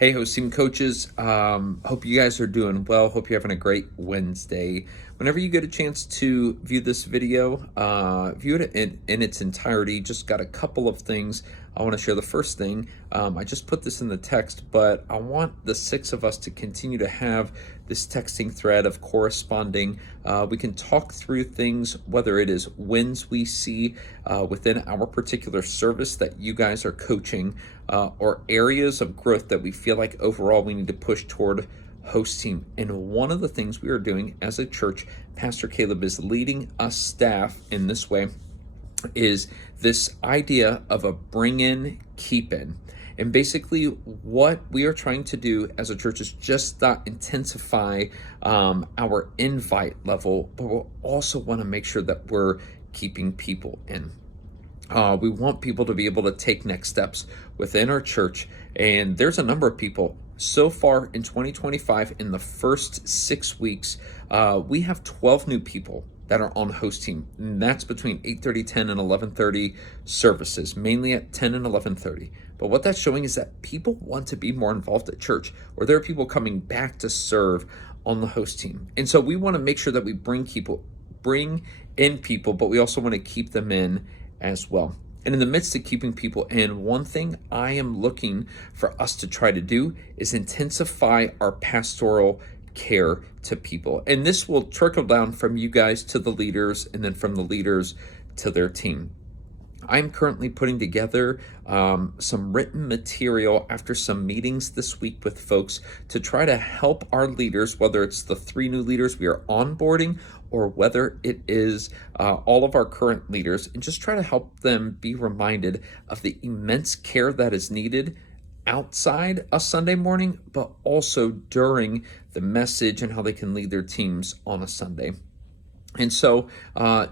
Hey, host team coaches. Hope you guys are doing well. Hope you're having a great Wednesday. Whenever you get a chance to view this video, view it in its entirety. Just got a couple of things I want to share. The first thing, I just put this in the text, but I want the six of us to continue to have this texting thread of corresponding. We can talk through things, whether it is wins we see within our particular service that you guys are coaching, or areas of growth that we feel like overall we need to push toward host team. And one of the things we are doing as a church, Pastor Caleb is leading us staff in this way, is this idea of a bring in, keep in. And basically what we are trying to do as a church is just not intensify our invite level, but we'll also want to make sure that we're keeping people in. We want people to be able to take next steps within our church. And there's a number of people so far in 2025, in the first 6 weeks, we have 12 new people that are on host team. And that's between 8:30, 10, and 11:30 services, mainly at 10 and 11:30. But what that's showing is that people want to be more involved at church, or there are people coming back to serve on the host team. And so we want to make sure that we bring in people, but we also want to keep them in as well. And in the midst of keeping people in, one thing I am looking for us to try to do is intensify our pastoral care to people. And this will trickle down from you guys to the leaders, and then from the leaders to their team. I'm currently putting together some written material after some meetings this week with folks to try to help our leaders, whether it's the 3 new leaders we are onboarding or whether it is all of our current leaders, and just try to help them be reminded of the immense care that is needed outside a Sunday morning, but also during the message and how they can lead their teams on a Sunday. And so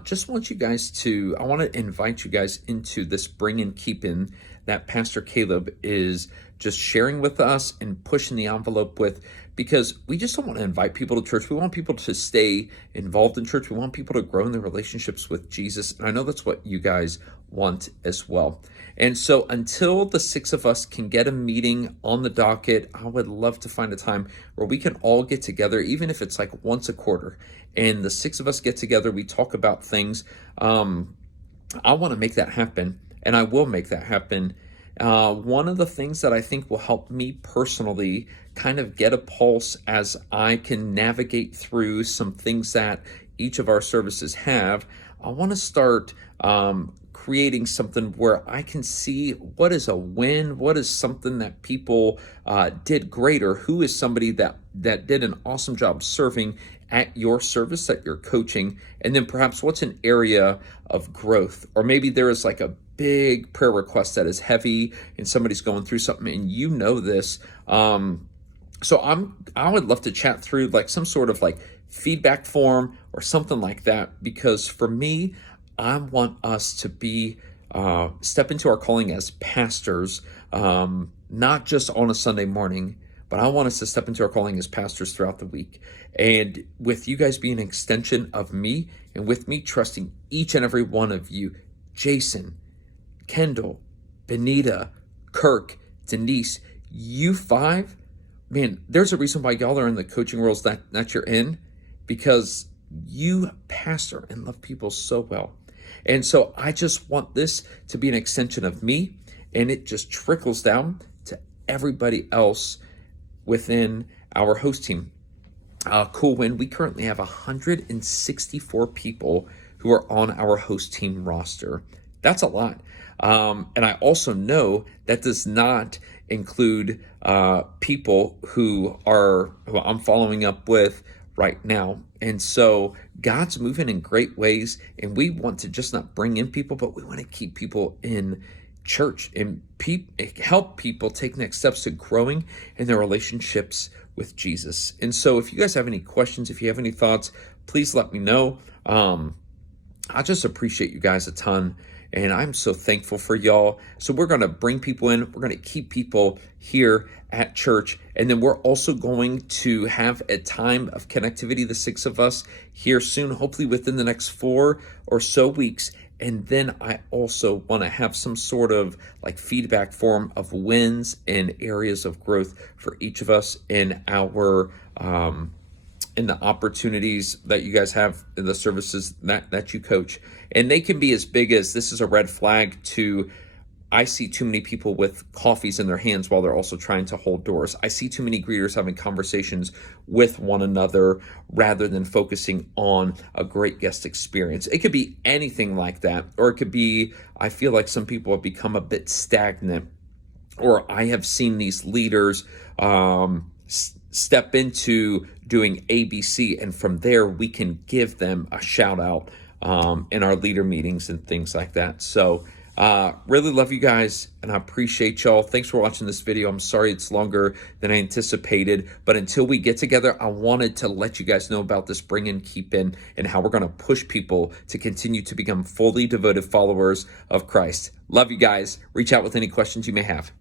just want you guys to, I want to invite you guys into this bring and keep in that Pastor Caleb is just sharing with us and pushing the envelope with, because we just don't want to invite people to church. We want people to stay involved in church. We want people to grow in their relationships with Jesus. And I know that's what you guys want as well. And so until the 6 of us can get a meeting on the docket, I would love to find a time where we can all get together, even if it's like once a quarter, and the 6 of us get together, we talk about things. I want to make that happen, and I will make that happen. One of the things that I think will help me personally kind of get a pulse as I can navigate through some things that each of our services have, I want to start creating something where I can see what is a win, what is something that people did great, or who is somebody that did an awesome job serving at your service that you're coaching, and then perhaps what's an area of growth, or maybe there is like a big prayer request that is heavy and somebody's going through something and you know this. So I would love to chat through like some sort of like feedback form or something like that, because for me, I want us to be step into our calling as pastors, not just on a Sunday morning, but I want us to step into our calling as pastors throughout the week. And with you guys being an extension of me, and with me trusting each and every one of you, Jason, Kendall, Benita, Kirk, Denise, you 5, man, there's a reason why y'all are in the coaching roles that you're in, because you pastor and love people so well. And so I just want this to be an extension of me, and it just trickles down to everybody else within our host team. Cool win. We currently have 164 people who are on our host team roster. That's a lot. And I also know that does not include people who I'm following up with right now. And so God's moving in great ways, and we want to just not bring in people, but we want to keep people in church and help people take next steps to growing in their relationships with Jesus. And so if you guys have any questions, if you have any thoughts, please let me know. I just appreciate you guys a ton, and I'm so thankful for y'all. So we're going to bring people in. We're going to keep people here at church. And then we're also going to have a time of connectivity, the 6 of us here soon, hopefully within the next 4 or so weeks. And then I also want to have some sort of like feedback form of wins and areas of growth for each of us in our in the opportunities that you guys have in the services that you coach. And they can be as big as, this is a red flag, to I see too many people with coffees in their hands while they're also trying to hold doors. I see too many greeters having conversations with one another rather than focusing on a great guest experience. It could be anything like that. Or it could be, I feel like some people have become a bit stagnant, or I have seen these leaders step into doing ABC, and from there we can give them a shout out in our leader meetings and things like that. So really love you guys, and I appreciate y'all. Thanks for watching this video. I'm sorry it's longer than I anticipated, but until we get together, I wanted to let you guys know about this Bring In, Keep In, and how we're going to push people to continue to become fully devoted followers of Christ. Love you guys. Reach out with any questions you may have.